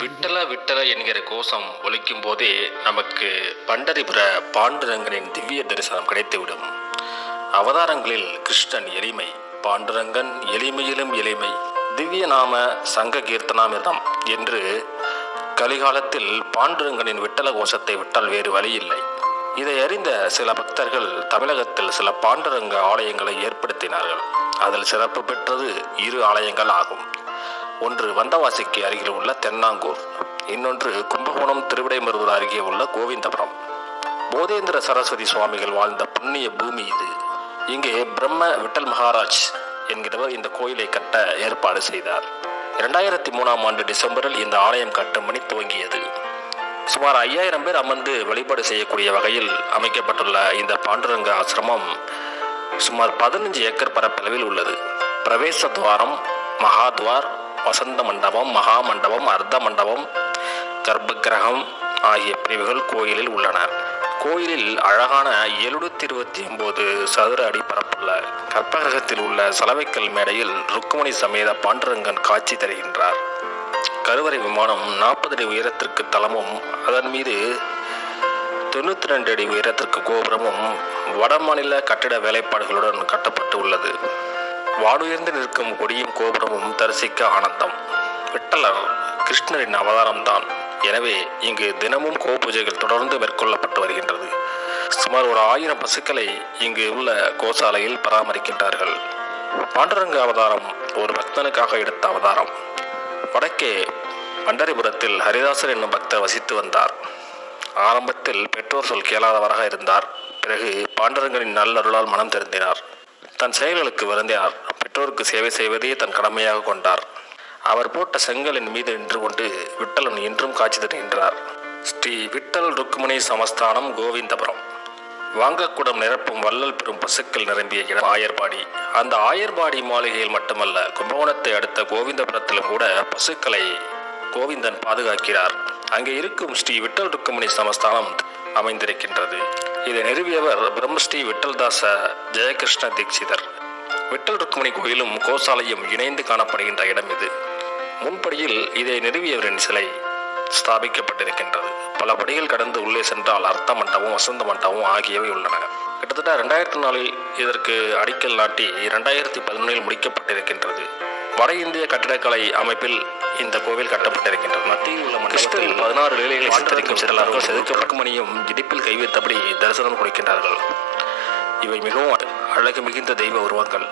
விட்டல விட்டல என்கிற கோஷம் ஒலிக்கும் போதே நமக்கு பண்டரிபுர பாண்டுரங்கனின் திவ்ய தரிசனம் கிடைத்துவிடும். அவதாரங்களில் கிருஷ்ணன் எளிமை, பாண்டுரங்கன் எளிமையிலும் எளிமை, திவ்ய நாம சங்க கீர்த்தனாமிர்தம் என்று கலிகாலத்தில் பாண்டுரங்கனின் விட்டல கோஷத்தை விட்டால் வேறு வழியில்லை. இதை அறிந்த சில பக்தர்கள் தமிழகத்தில் சில பாண்டுரங்க ஆலயங்களை ஏற்படுத்தினார்கள். அதில் சிறப்பு பெற்றது 2 ஆலயங்கள் ஆகும். ஒன்று வந்தவாசிக்கு அருகில் உள்ள தென்னாங்கூர், இன்னொன்று கும்பகோணம் திருவிடைமருதூர் அருகே உள்ள கோவிந்தபுரம். போதேந்திர சரஸ்வதி சுவாமிகள் வாழ்ந்த புண்ணிய பூமி இது. இங்கே பிரம்ம விட்டல் மகாராஜ் என்கிறவர் இந்த கோயிலை கட்ட ஏற்பாடு செய்தார். 2003ஆம் ஆண்டு டிசம்பரில் இந்த ஆலயம் கட்டும் பணி துவங்கியது. சுமார் 5000 பேர் அமர்ந்து வழிபாடு செய்யக்கூடிய வகையில் அமைக்கப்பட்டுள்ள இந்த பாண்டுரங்க ஆசிரமம் சுமார் 15 ஏக்கர் பரப்பளவில் உள்ளது. பிரவேச துவாரம், மகாத்வார், வசந்த மண்டபம், மகா மண்டபம், அர்த்த மண்டபம், கர்ப்பகிரகம் ஆகிய பிரிவுகள் கோயிலில் உள்ளன. கோயிலில் அழகான 729 சதுர அடி பரப்புள்ள கர்ப்பகிரகத்தில் உள்ள சலவைக்கல் மேடையில் ருக்குமணி சமேத பாண்டுரங்கன் காட்சி தருகின்றார். கருவறை விமானம் 40 அடி உயரத்திற்கு தளமும், அதன் மீது 92 அடி உயரத்திற்கு கோபுரமும் வடமாநில கட்டிட வேலைப்பாடுகளுடன் கட்டப்பட்டு உள்ளது. வானுயர்ந்து நிற்கும் கொடியும் கோபுரமும் தரிசிக்க ஆனந்தம். விட்டலர் கிருஷ்ணரின் அவதாரம்தான். எனவே இங்கு தினமும் கோபூஜைகள் தொடர்ந்து மேற்கொள்ளப்பட்டு வருகின்றது. சுமார் ஒரு 1000 பசுக்களை இங்கு உள்ள கோசாலையில் பராமரிக்கின்றார்கள். பாண்டுரங்க அவதாரம் ஒரு பக்தனுக்காக எடுத்த அவதாரம். வடக்கே பண்டரிபுரத்தில் ஹரிதாசர் என்னும் பக்தர் வசித்து வந்தார். ஆரம்பத்தில் பெற்றோர் சொல் கேளாதவராக இருந்தார். பிறகு பாண்டுரங்கனின் நல்லருளால் மனம் திருந்தினார். தன் செயல்களுக்கு வருந்தினார். பெற்றோருக்கு சேவை செய்வதே தன் கடமையாக கொண்டார். அவர் போட்ட செங்கலின் மீது நின்று கொண்டு விட்டலன் இன்றும் காட்சி தருகின்றார். ஸ்ரீ விட்டல் ருக்குமணி சமஸ்தானம், கோவிந்தபுரம். வாங்கக்கூடம் நிரப்பும் வள்ளல் பெறும் பசுக்கள் நிரம்பிய இடம் ஆயர்பாடி. அந்த ஆயர்பாடி மாளிகையில் மட்டுமல்ல, கும்பகோணத்தை அடுத்த கோவிந்தபுரத்திலும் கூட பசுக்களை கோவிந்தன் பாதுகாக்கிறார். அங்கே இருக்கும் ஸ்ரீ விட்டல் ருக்குமணி சமஸ்தானம் அமைந்திருக்கின்றது. இதை நிறுவியவர் பிரம்மஸ்ரீ விட்டல்தாச ஜெயகிருஷ்ண தீட்சிதர். விட்டல் ருக்குமணி கோயிலும் கோசாலையும் இணைந்து காணப்படுகின்ற இடம் இது. முன்படியில் இதை நிறுவியவரின் சிலை ஸ்தாபிக்கப்பட்டிருக்கின்றது. பல படிகள் கடந்து உள்ளே சென்றால் அர்த்த மண்டபம், வசந்த மண்டபம் ஆகியவை உள்ளன. கிட்டத்தட்ட 2004இல் இதற்கு அடிக்கல் நாட்டி 2011இல் முடிக்கப்பட்டிருக்கின்றது. வட இந்திய கட்டிடக்கலை அமைப்பில் இந்த கோவில் கட்டப்பட்டிருக்கின்றது. மத்தியில் உள்ள மண்டபத்தில் 16 லீலைகளை சித்தரிக்கும் சிறலார்கள் செதுக்கப்பட்டமணியும் இடிப்பில் கைவித்தபடி தரிசனம் கொடுக்கின்றார்கள். இவை மிகவும் அழகு மிகுந்த தெய்வ உருவங்கள்.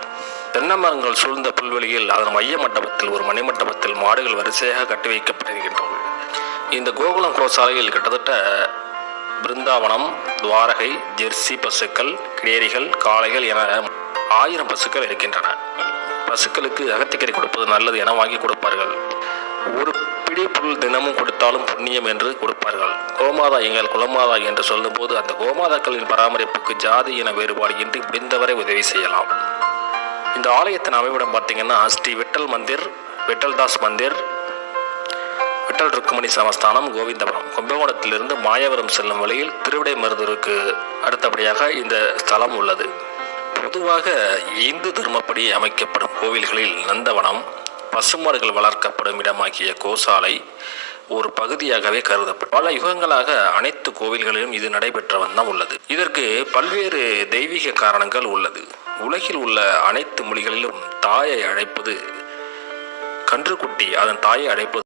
தென்னை மரங்கள் சூழ்ந்த புல்வெளியில் அதன் மைய மண்டபத்தில் ஒரு மணிமண்டபத்தில் மாடுகள் வரிசையாக கட்டி வைக்கப்பட்டிருக்கின்றன. இந்த கோகுலம் கோசாலையில் கிட்டத்தட்ட பிருந்தாவனம், துவாரகை, ஜெர்சி பசுக்கள், கிடேரிகள், காளைகள் என 1000 பசுக்கள் இருக்கின்றன. பசுக்களுக்கு அகத்திக்கறி கொடுப்பது நல்லது என வாங்கி கொடுப்பார்கள். ஒரு பிடி புல் தினமும் கொடுத்தாலும் புண்ணியம் என்று கொடுப்பார்கள். கோமாதா எங்கள் குலமாதா என்று சொல்லும்போது அந்த கோமாதாக்களின் பராமரிப்புக்கு ஜாதி என வேறுபாடு இன்றி முடிந்தவரை உதவி செய்யலாம். இந்த ஆலயத்தின் அமைவிடம் பார்த்தீங்கன்னா ஸ்ரீ விட்டல் மந்திர், விட்டல்தாஸ் மந்திர், விட்டல் ருக்குமணி சமஸ்தானம், கோவிந்தபுரம். கும்பகோணத்திலிருந்து மாயவரம் செல்லும் வழியில் திருவிடைமருதூருக்கு அடுத்தபடியாக இந்த ஸ்தலம் உள்ளது. பொதுவாக இந்து தர்மப்படி அமைக்கப்படும் கோவில்களில் நந்தவனம், பசுமாடுகள் வளர்க்கப்படும் இடமாகிய கோசாலை ஒரு பகுதியாகவே கருதப்படும். பல யுகங்களாக அனைத்து கோவில்களிலும் இது நடைபெற்ற வண்ணம் உள்ளது. இதற்கு பல்வேறு தெய்வீக காரணங்கள் உள்ளது. உலகில் உள்ள அனைத்து மொழிகளிலும் தாயை அழைப்பது கன்றுக்குட்டி, அதன் தாயை அழைப்பது